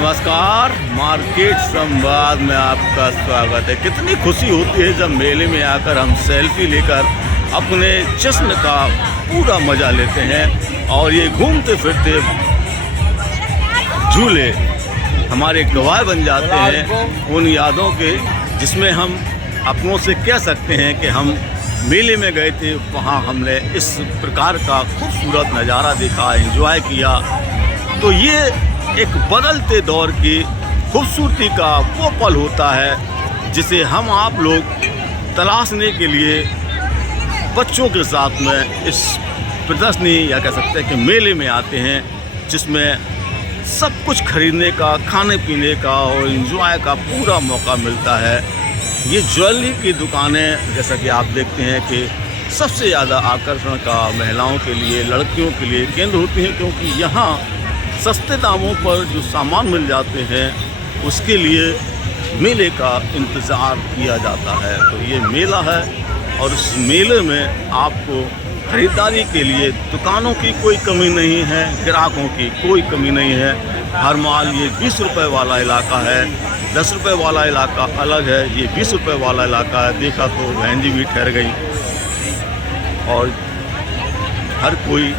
नमस्कार, मार्केट संवाद में आपका स्वागत है। कितनी खुशी होती है जब मेले में आकर हम सेल्फी लेकर अपने जश्न का पूरा मज़ा लेते हैं और ये घूमते फिरते झूले हमारे गवाह बन जाते हैं उन यादों के, जिसमें हम अपनों से कह सकते हैं कि हम मेले में गए थे, वहाँ हमने इस प्रकार का खूबसूरत नज़ारा देखा, एंजॉय किया। तो ये एक बदलते दौर की खूबसूरती का वो पल होता है जिसे हम आप लोग तलाशने के लिए बच्चों के साथ में इस प्रदर्शनी या कह सकते हैं कि मेले में आते हैं, जिसमें सब कुछ खरीदने का, खाने पीने का और एंजॉय का पूरा मौका मिलता है। ये ज्वेलरी की दुकानें जैसा कि आप देखते हैं कि सबसे ज़्यादा आकर्षण का महिलाओं के लिए, लड़कियों के लिए केंद्र होती हैं, क्योंकि यहाँ सस्ते दामों पर जो सामान मिल जाते हैं उसके लिए मेले का इंतज़ार किया जाता है। तो ये मेला है और इस मेले में आपको ख़रीदारी के लिए दुकानों की कोई कमी नहीं है, ग्राहकों की कोई कमी नहीं है। हर माल, ये 20 रुपये वाला इलाका है, 10 रुपये वाला इलाका अलग है, ये 20 रुपये वाला इलाका है। देखा तो बहन जी भी ठहर गई और हर कोई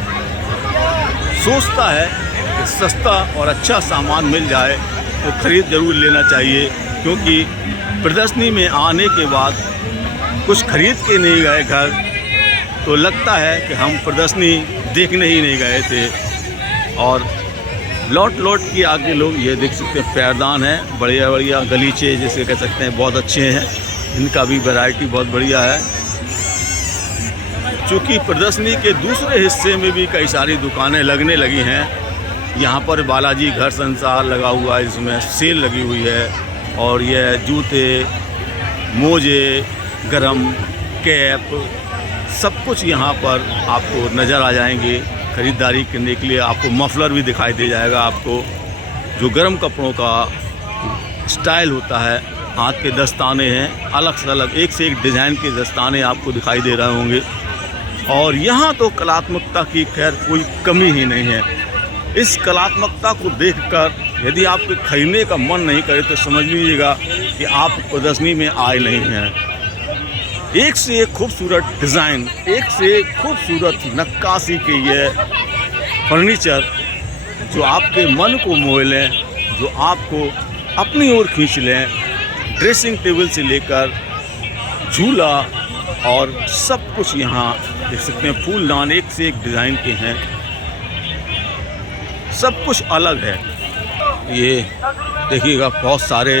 सोचता है कि सस्ता और अच्छा सामान मिल जाए तो ख़रीद ज़रूर लेना चाहिए, क्योंकि प्रदर्शनी में आने के बाद कुछ खरीद के नहीं गए घर तो लगता है कि हम प्रदर्शनी देखने ही नहीं गए थे। और लौट के आगे लोग ये देख सकते हैं, पैरदान है, बढ़िया बढ़िया गलीचे जिसे कह सकते हैं, बहुत अच्छे हैं। इनका भी वैरायटी बहुत बढ़िया है। चूँकि प्रदर्शनी के दूसरे हिस्से में भी कई सारी दुकानें लगने लगी हैं। यहाँ पर बालाजी घर संसार लगा हुआ है, इसमें सेल लगी हुई है और यह जूते, मोजे, गरम कैप सब कुछ यहाँ पर आपको नज़र आ जाएंगे ख़रीदारी करने के लिए। आपको मफलर भी दिखाई दे जाएगा, आपको जो गर्म कपड़ों का स्टाइल होता है। हाथ के दस्ताने हैं, अलग से अलग एक से एक डिज़ाइन के दस्ताने आपको दिखाई दे रहे होंगे। और यहाँ तो कलात्मकता की खैर कोई कमी ही नहीं है। इस कलात्मकता को देखकर यदि आपके खरीदने का मन नहीं करे तो समझ लीजिएगा कि आप प्रदर्शनी में आए नहीं हैं। एक से एक खूबसूरत डिज़ाइन, एक से एक खूबसूरत नक्काशी के ये फर्नीचर जो आपके मन को मोह लें, जो आपको अपनी ओर खींच लें। ड्रेसिंग टेबल से लेकर झूला और सब कुछ यहाँ देख सकते हैं। फूलदान एक से एक डिज़ाइन के हैं, सब कुछ अलग है। ये देखिएगा, बहुत सारे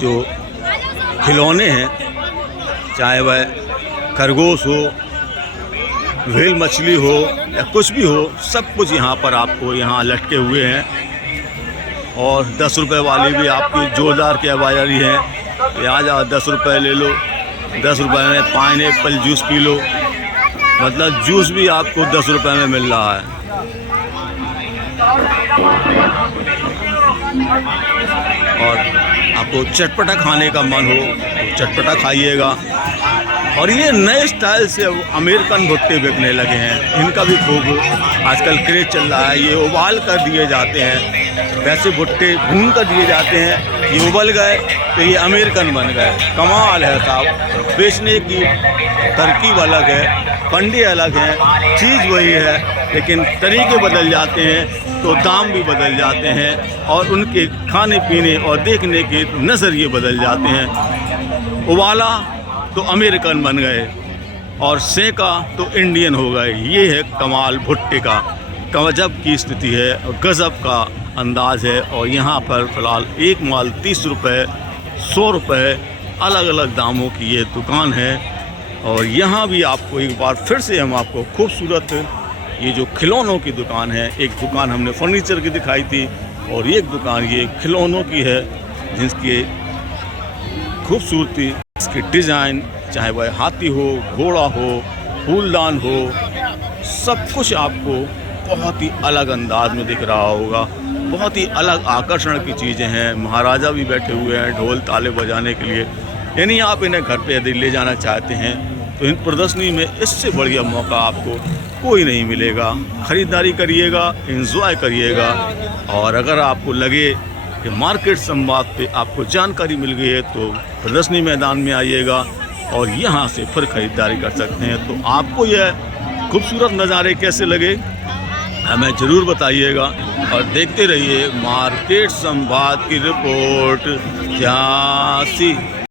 जो खिलौने हैं, चाहे वह खरगोश हो, व्हेल मछली हो या कुछ भी हो, सब कुछ यहाँ पर आपको यहाँ लटके हुए हैं। और 10 रुपये वाली भी आपकी जोरदार की आवाजारी है। यहाँ जाओ 10 रुपये ले लो, 10 रुपये में पाइनएप्पल जूस पी लो, मतलब जूस भी आपको 10 रुपये में मिल रहा है। और आपको चटपटा खाने का मन हो तो चटपटा खाइएगा। और ये नए स्टाइल से अमेरिकन भुट्टे बिकने लगे हैं, इनका भी खूब आजकल क्रेज चल रहा है। ये उबाल कर दिए जाते हैं, वैसे भुट्टे भून कर दिए जाते हैं, ये उबल गए तो ये अमेरिकन बन गए। कमाल है साहब, बेचने की तरकीब अलग है, फंडे अलग हैं, चीज़ वही है, लेकिन तरीके बदल जाते हैं तो दाम भी बदल जाते हैं और उनके खाने पीने और देखने के नज़रिए बदल जाते हैं। उबाला तो अमेरिकन बन गए और सेका तो इंडियन हो गए। ये है कमाल भुट्टे का, गजब की स्थिति है और गज़ब का अंदाज़ है। और यहाँ पर फ़िलहाल एक माल 30 रुपये, 100 रुपये, अलग अलग दामों की ये दुकान है। और यहाँ भी आपको एक बार फिर से हम आपको खूबसूरत ये जो खिलौनों की दुकान है, एक दुकान हमने फर्नीचर की दिखाई थी और एक दुकान ये खिलौनों की है, जिसकी खूबसूरती, इसकी डिज़ाइन, चाहे वह हाथी हो, घोड़ा हो, फूलदान हो, सब कुछ आपको बहुत ही अलग अंदाज में दिख रहा होगा। बहुत ही अलग आकर्षण की चीज़ें हैं। महाराजा भी बैठे हुए हैं ढोल ताले बजाने के लिए। यानी आप इन्हें घर पे यदि ले जाना चाहते हैं तो इन प्रदर्शनी में इससे बढ़िया मौका आपको कोई नहीं मिलेगा। ख़रीदारी करिएगा, एंजॉय करिएगा। और अगर आपको लगे कि मार्केट संवाद पे आपको जानकारी मिल गई है तो प्रदर्शनी मैदान में आइएगा और यहाँ से फिर ख़रीदारी कर सकते हैं। तो आपको यह खूबसूरत नज़ारे कैसे लगे हमें ज़रूर बताइएगा और देखते रहिए मार्केट संवाद की रिपोर्ट झांसी।